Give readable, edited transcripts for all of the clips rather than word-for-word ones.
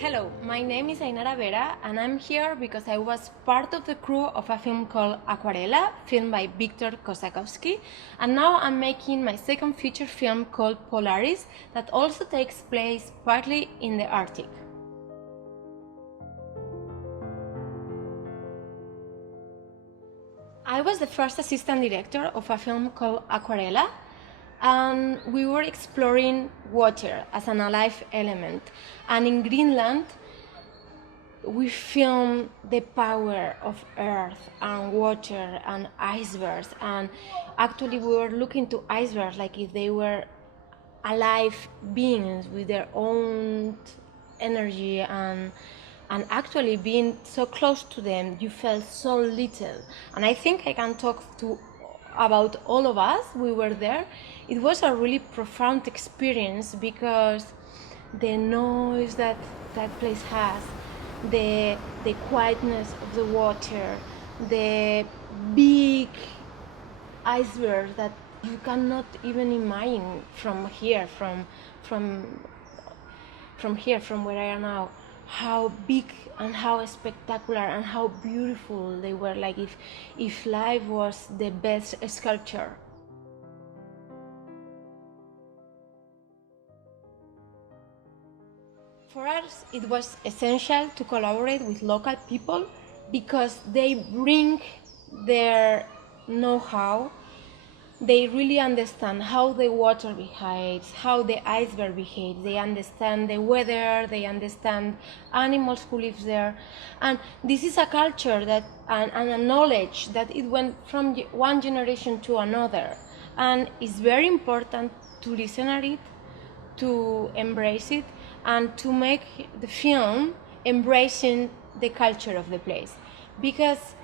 Hello, my name is Ainara Vera and I'm here because I was part of the crew of a film called Aquarela, filmed by Victor Kosakowski, and now I'm making my second feature film called Polaris that also takes place partly in the Arctic. I was the first assistant director of a film called Aquarela, and we were exploring water as an alive element. And in Greenland, we filmed the power of earth and water and icebergs. And actually, we were looking to icebergs like if they were alive beings with their own energy, and actually being so close to them you felt so little. And I think I can talk to about all of us. We were there. It was a really profound experience because the noise that that place has, the quietness of the water, the big iceberg that you cannot even imagine from here, from here, from where I am now, how big and how spectacular and how beautiful they were. Like if life was the best sculpture. For us, it was essential to collaborate with local people because they bring their know-how. They really understand how the water behaves, how the iceberg behaves. They understand the weather, they understand animals who live there. And this is a culture that and a knowledge that it went from one generation to another. And it's very important to listen at it, to embrace it, and to make the film embracing the culture of the place. Because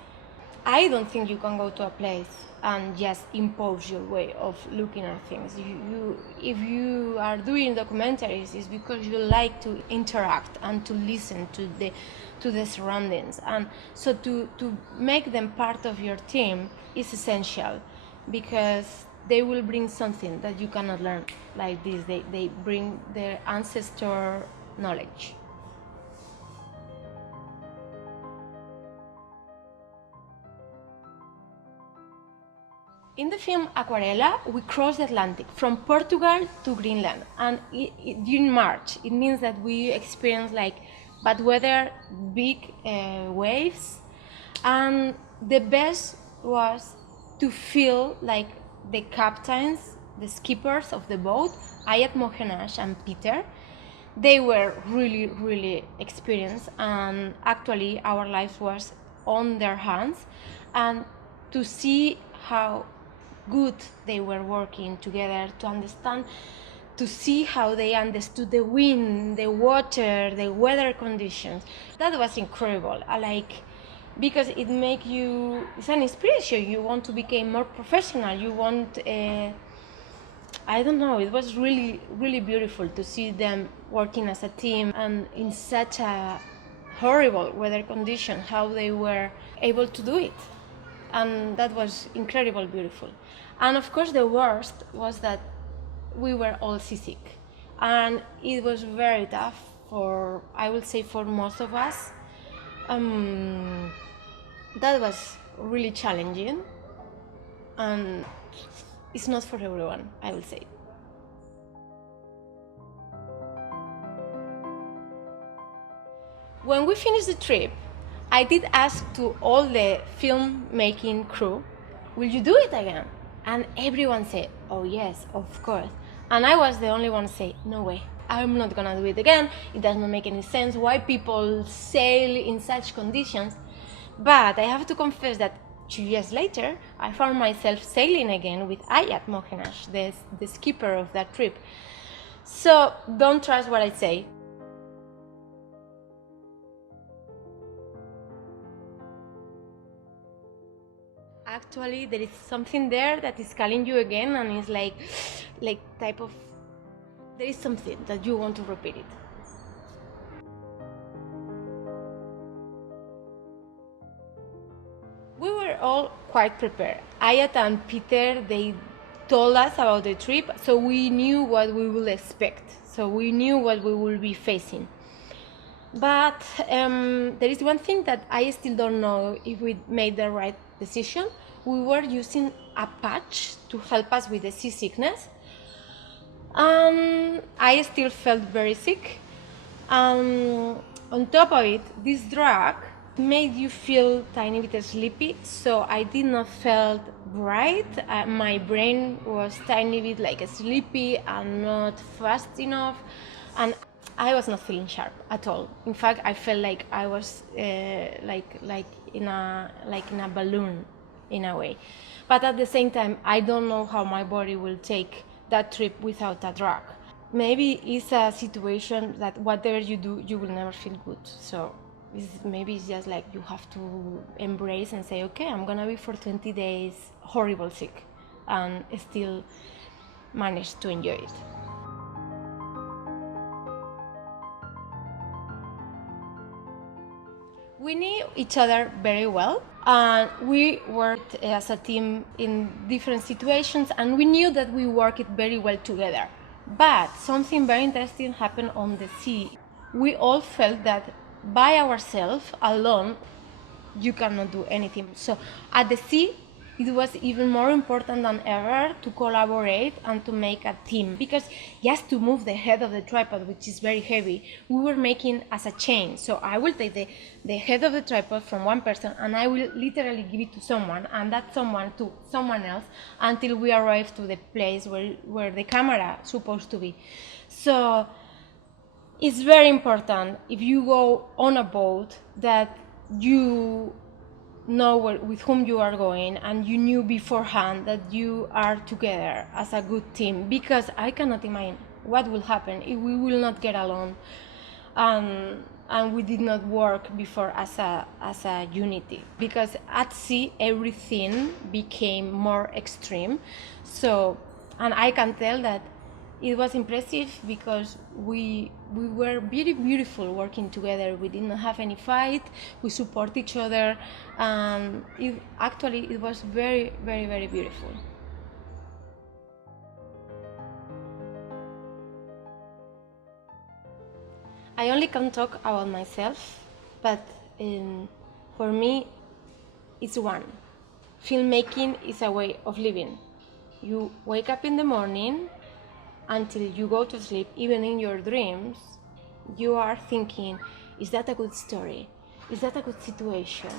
I don't think you can go to a place and just impose your way of looking at things. If you are doing documentaries, it's because you like to interact and to listen to the surroundings. And so to make them part of your team is essential because they will bring something that you cannot learn like this. They bring their ancestor knowledge. In the film Aquarela, we crossed the Atlantic from Portugal to Greenland, and during March, it means that we experienced like bad weather, big waves, and the best was to feel like the captains, the skippers of the boat, Ayat Mohenash and Peter. They were really, really experienced, and actually our life was on their hands, and to see how good they were working together, to understand, to see how they understood the wind, the water, the weather conditions. That was incredible. Because it make you, it's an inspiration. You want to become more professional. You want, I don't know. It was really, really beautiful to see them working as a team and in such a horrible weather condition. How they were able to do it. And that was incredibly beautiful. And of course the worst was that we were all seasick, and it was very tough for, I would say, for most of us. That was really challenging, and it's not for everyone, I would say. When we finished the trip, I did ask to all the filmmaking crew, will you do it again? And everyone said, oh yes, of course. And I was the only one to say, no way, I'm not gonna do it again. It does not make any sense why people sail in such conditions. But I have to confess that 2 years later, I found myself sailing again with Ayat Mohenash, the skipper of that trip. So don't trust what I say. Actually, there is something there that is calling you again, and it's like type of, there is something that you want to repeat it. We were all quite prepared. Ayat and Peter, they told us about the trip, so we knew what we would expect. So we knew what we would be facing. But there is one thing that I still don't know if we made the right decision. We were using a patch to help us with the seasickness. I still felt very sick. On top of it, this drug made you feel tiny bit sleepy, so I did not felt bright. My brain was tiny bit like sleepy and not fast enough, and I was not feeling sharp at all. In fact, I felt like I was like in a balloon, in a way. But at the same time, I don't know how my body will take that trip without a drug. Maybe it's a situation that whatever you do, you will never feel good. So maybe it's just like you have to embrace and say, okay, I'm gonna be for 20 days horrible sick and still manage to enjoy it. We knew each other very well, and we worked as a team in different situations, and we knew that we worked very well together. But something very interesting happened on the sea. We all felt that by ourselves, alone, you cannot do anything. So at the sea, it was even more important than ever to collaborate and to make a team, because just to move the head of the tripod, which is very heavy, we were making as a chain. So I will take the head of the tripod from one person and I will literally give it to someone, and that someone to someone else, until we arrive to the place where the camera is supposed to be. So it's very important, if you go on a boat, that you know with whom you are going, and you knew beforehand that you are together as a good team, because I cannot imagine what will happen if we will not get along, and we did not work before as a unity, because at sea everything became more extreme. So, and I can tell that it was impressive because we were very beautiful working together. We didn't have any fight. We support each other, and it was very, very, very beautiful. I only can talk about myself, but for me, it's one. Filmmaking is a way of living. You wake up in the morning until you go to sleep, even in your dreams, you are thinking, is that a good story? Is that a good situation?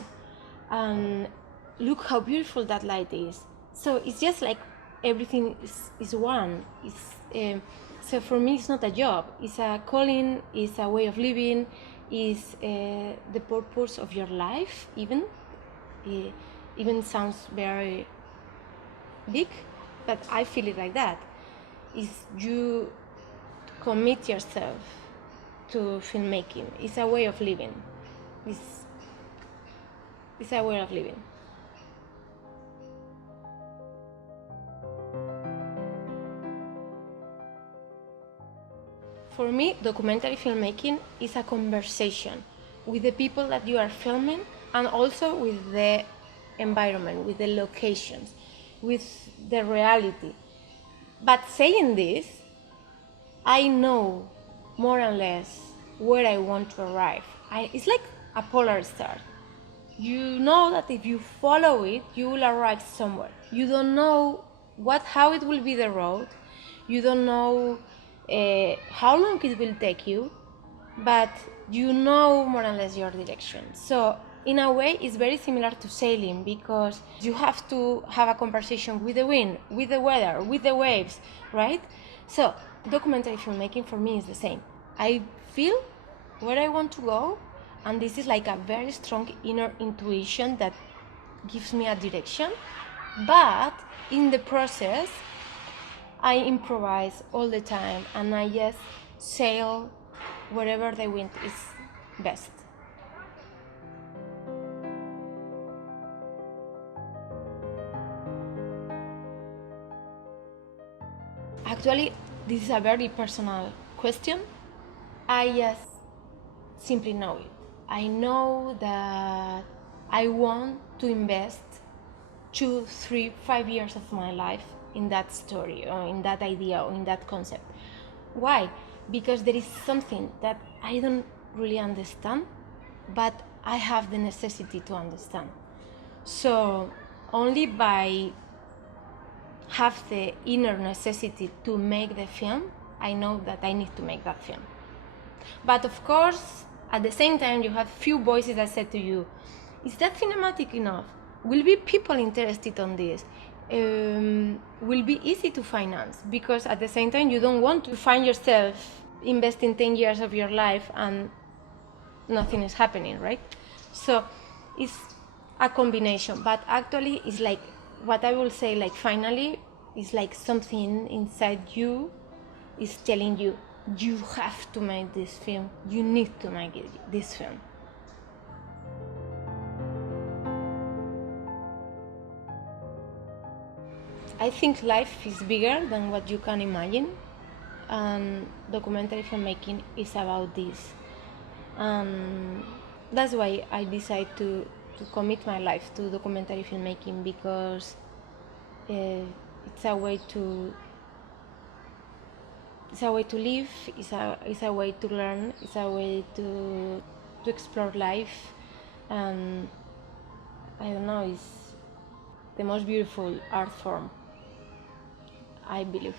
And look how beautiful that light is. So it's just like everything is one. So for me, it's not a job. It's a calling, it's a way of living, it's the purpose of your life, even. Even sounds very big, but I feel it like that. Is you commit yourself to filmmaking. It's a way of living. It's a way of living. For me, documentary filmmaking is a conversation with the people that you are filming, and also with the environment, with the locations, with the reality. But saying this, I know more or less where I want to arrive. It's like a polar star. You know that if you follow it, you will arrive somewhere. You don't know how it will be the road. You don't know how long it will take you, but you know more or less your direction. So in a way, it's very similar to sailing, because you have to have a conversation with the wind, with the weather, with the waves, right? So documentary filmmaking for me is the same. I feel where I want to go, and this is like a very strong inner intuition that gives me a direction. But in the process, I improvise all the time, and I just sail wherever the wind is best. Actually, this is a very personal question. I just simply know it. I know that I want to invest 2, 3, 5 years of my life in that story, or in that idea, or in that concept. Why? Because there is something that I don't really understand, but I have the necessity to understand. So only by have the inner necessity to make the film, I know that I need to make that film. But of course, at the same time, you have few voices that said to you, is that cinematic enough? Will be people interested on this? Will be easy to finance? Because at the same time, you don't want to find yourself investing 10 years of your life and nothing is happening, right? So it's a combination, but actually it's like, what I will say, like finally, it's like something inside you is telling you, you have to make this film, you need to make this film. I think life is bigger than what you can imagine, and documentary filmmaking is about this. That's why I decided to commit my life to documentary filmmaking, because it's a way to live, it's a way to learn, it's a way to explore life, and I don't know, it's the most beautiful art form, I believe.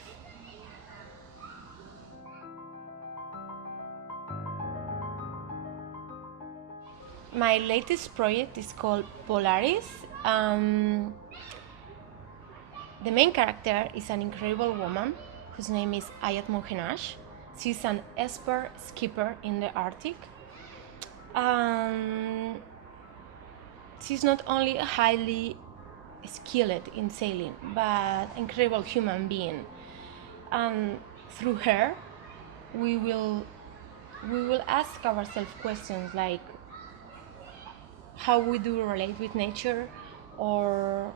My latest project is called Polaris. The main character is an incredible woman whose name is Ayat Mohenash. She's an expert skipper in the Arctic. She's not only highly skilled in sailing, but incredible human being. And through her, we will ask ourselves questions like how we do relate with nature, or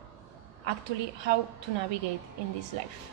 actually how to navigate in this life.